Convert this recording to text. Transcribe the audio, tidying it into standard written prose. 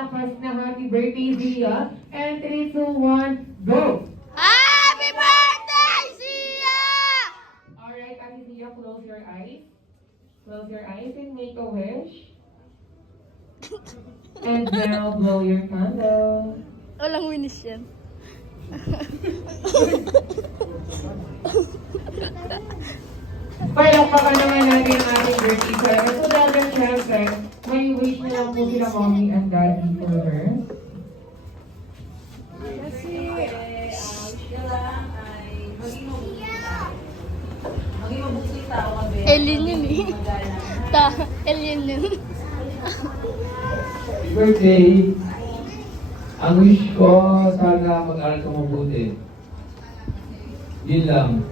malakas na happy birthday, Zia. And 3, 2, 1, go! Happy birthday, Sia! Alright, Ate Zia, close your eyes. Close your eyes and make a wish. And now blow your candle. Walang winis yan. Palakpakan naman natin ang ating birthday present. So dahil syempre, may wish na lang po sila mommy and daddy for her. Kasi, siya lang ay maging mabuti tao ka, be. Alien yun eh. Alien yun. Birthday, ang wish ko, sana mag-aral ka mabuti. Yun lang.